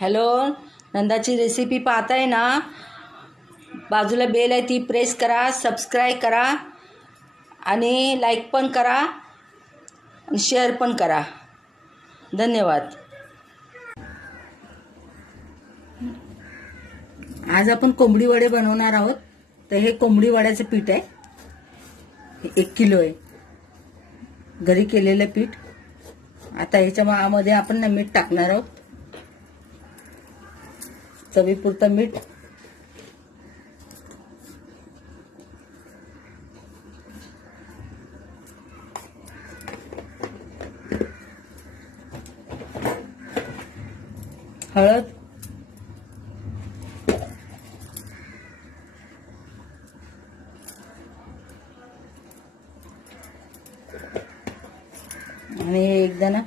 Hello नंदाची recipe पाहताय ना? बाजूला बेल आहे ती प्रेस करा सबस्क्राईब करा आणि लाईक पण करा आणि शेअर पण करा. धन्यवाद. आज आपण कोंबडी वडे बनवणार आहोत. तर हे कोंबडी वड्याचं पीठ आहे. हे एक किलो आहे. घरी केलेलं पीठ. आता ह्याच्यामध्ये आपण ना मीठ टाकणार आहोत. चवीपुरतं मीठ. हळद. आणि हे एकदा ना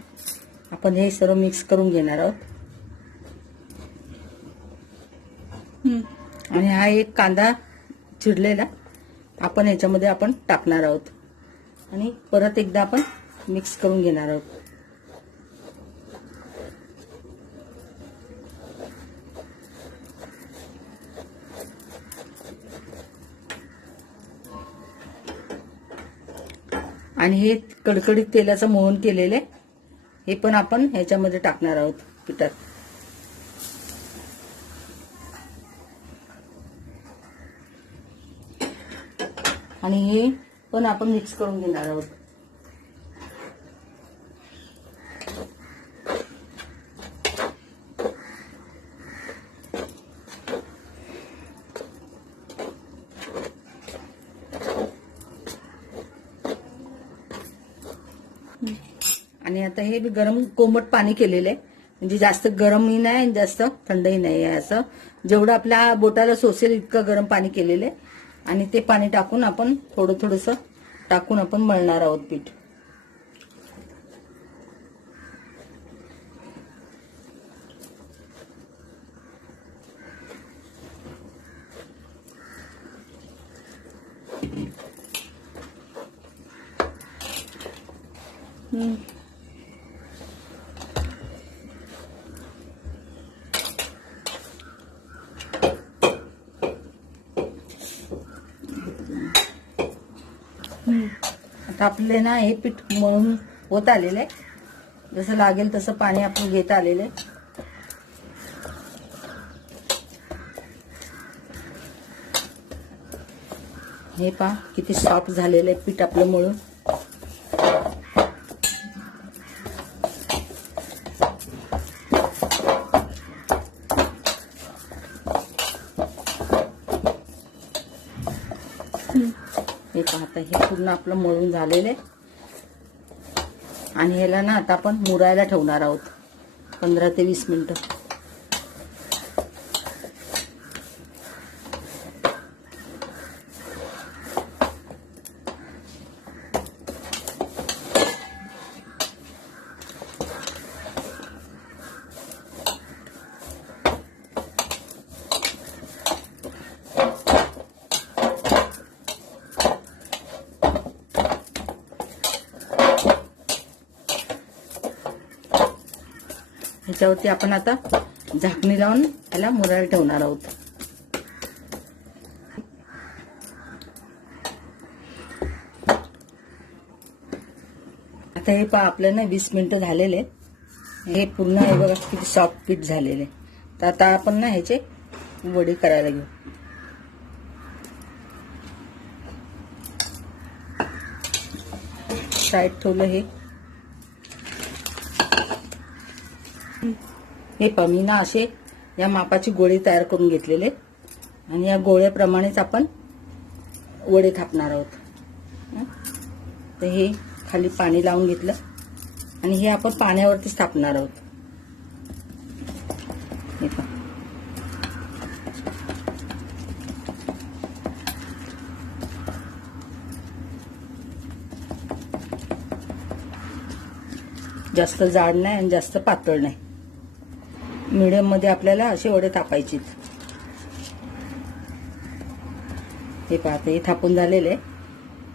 आपण हे सर्व मिक्स करून घेणार आहोत आणि हा एक कांदा चिरलेला आपण ह्याच्यामध्ये आपण टाकणार आहोत. आणि परत एकदा आपण मिक्स करून घेणार आहोत. आणि हे कडकडीत तेलाचं मोहन केलेले हे पण आपण ह्याच्यामध्ये टाकणार आहोत पिठात. आणि हे पण आपण मिक्स करून घेणार आहोत. आणि आता हे गरम कोमट पाणी केलेलं आहे. म्हणजे जास्त गरमही नाही आणि जास्त थंडही नाही आहे असं. जेवढं आपल्या बोटाला सोसेल इतकं गरम पाणी केलेलं आहे. आणि ते पाणी टाकून आपण थोडं थोडंसं टाकून आपण मळणार आहोत पीठ हम्म. आपले ना हे पीठ मळून होत आलेलं. आहे जसं लागेल तसं पाणी आपण घेत आलेलं. आहे हे पहा किती सॉफ्ट झालेलं आहे पीठ आपलं मळून. हे पाहता हे पूर्ण आपलं मळून झालेलं आहे. आणि ह्याला ना आता आपण मुरायला ठेवणार आहोत. पंधरा ते वीस मिनिटं. ह्याच्यावरती आपण आता झाकणी लावून याला मुरायला ठेवणार आहोत. आता हे पहा आपलं ना वीस मिनिटं झालेले हे पूर्ण हे बघा किती सॉफ्ट पीठ झालेले तर आता आपण ना ह्याचे वडी करायला घेऊ. साईड ठेवलं हे. हे पमीना असे या मापाची गोळे तयार करून घेतलेले. आणि या गोळ्याप्रमाणेच आपण वडे थापणार आहोत. तर हे खाली पाणी लावून घेतलं. आणि हे आपण पाण्यावरतीच थापणार आहोत. हे जास्त जाड नाही आणि जास्त पातळ नाही. मीडियममध्ये आपल्याला असे वडे थापायचे हे पाहते हे थापून झालेले.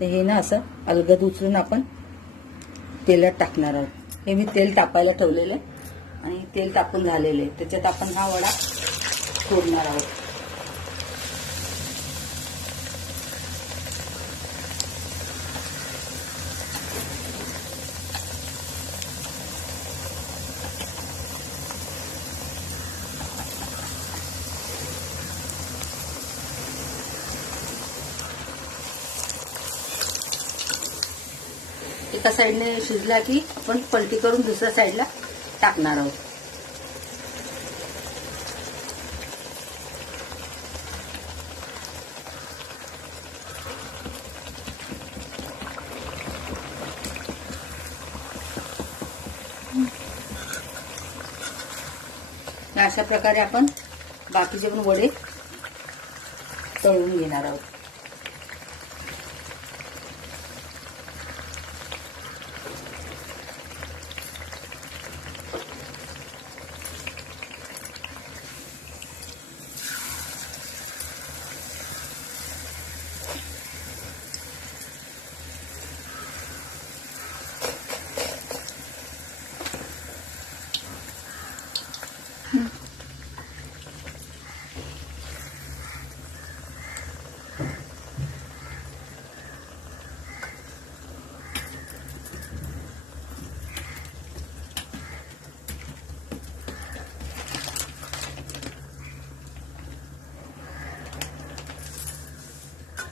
तर हे ना असं अलगद उचलून आपण तेलात टाकणार आहोत. हे मी तेल टाकायला ठेवलेलं आहे आणि तेल टाकून झालेलं आहे. त्याच्यात आपण हा वडा फोडणार आहोत. एका साईडने शिजला की आपण पलटी करून दुसऱ्या साईडला टाकणार आहोत. अशा प्रकारे आपण बाकीचे पण वडे तळून घेणार आहोत.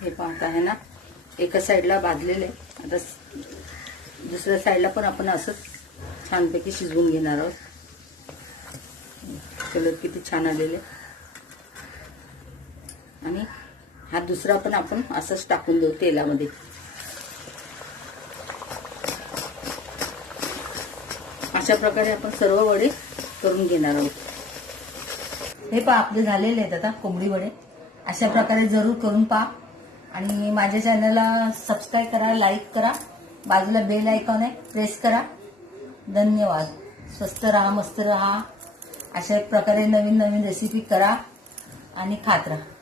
हे पाहत आहे ना. एका साईडला भाजलेले आता दुसऱ्या साईडला पण आपण असंच छानपैकी शिजवून घेणार आहोत. कलर किती छान आलेले. आणि हा दुसरा पण आपण असंच टाकून देऊ तेलामध्ये. अशा प्रकारे आपण सर्व वडे करून घेणार आहोत. हे पहा आपले झालेले आहेत आता कोंबडी वडे. अशा प्रकारे जरूर करून पहा. आणि माझ्या चॅनलला सबस्क्राईब करा लाईक करा. बाजूला बेल आयकॉन आहे प्रेस करा. धन्यवाद. स्वस्त राहा मस्त राहा. अशा प्रकारे नवीन नवीन रेसिपी करा आणि खात राहा.